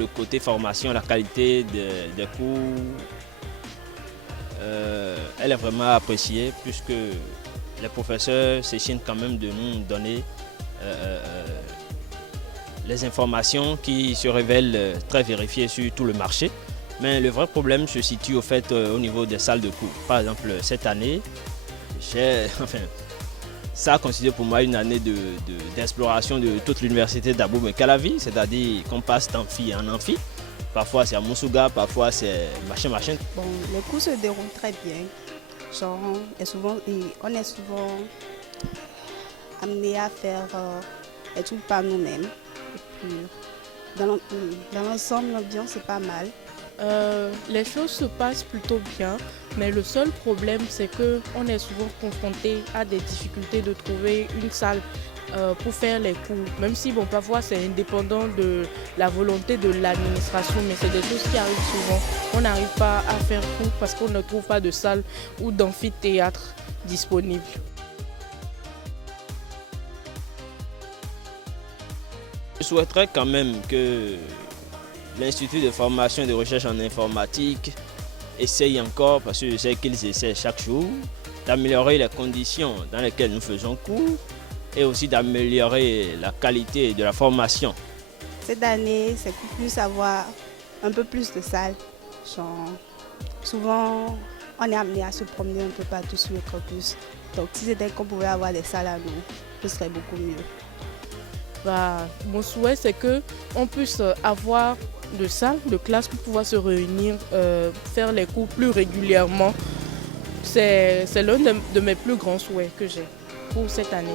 le côté formation, la qualité des cours, elle est vraiment appréciée puisque les professeurs s'échinent quand même de nous donner les informations qui se révèlent très vérifiées sur tout le marché. Mais le vrai problème se situe au fait au niveau des salles de cours. Par exemple, cette année, ça a considéré pour moi une année d'exploration de toute l'université d'Abou Mekalavi, c'est-à-dire qu'on passe d'amphi en amphi. Parfois c'est à Moussouga, parfois c'est machin. Bon, les cours se déroulent très bien. Genre, on est souvent amené à faire les trucs par nous-mêmes. Et puis, dans l'ensemble, l'ambiance est pas mal. Les choses se passent plutôt bien, mais le seul problème c'est qu'on est souvent confronté à des difficultés de trouver une salle pour faire les cours. Même si bon, parfois c'est indépendant de la volonté de l'administration, mais c'est des choses qui arrivent souvent. On n'arrive pas à faire cours parce qu'on ne trouve pas de salle ou d'amphithéâtre disponible. Je souhaiterais quand même que l'Institut de formation et de recherche en informatique essaye encore, parce que je sais qu'ils essaient chaque jour, d'améliorer les conditions dans lesquelles nous faisons cours et aussi d'améliorer la qualité de la formation. Cette année, c'est plus avoir un peu plus de salles. Genre, souvent, on est amené à se promener un peu partout sur le campus. Donc, si c'était qu'on pouvait avoir des salles à nous, ce serait beaucoup mieux. Mon souhait, c'est qu'on puisse avoir de salles, de classes pour pouvoir se réunir, faire les cours plus régulièrement. C'est l'un de mes plus grands souhaits que j'ai pour cette année.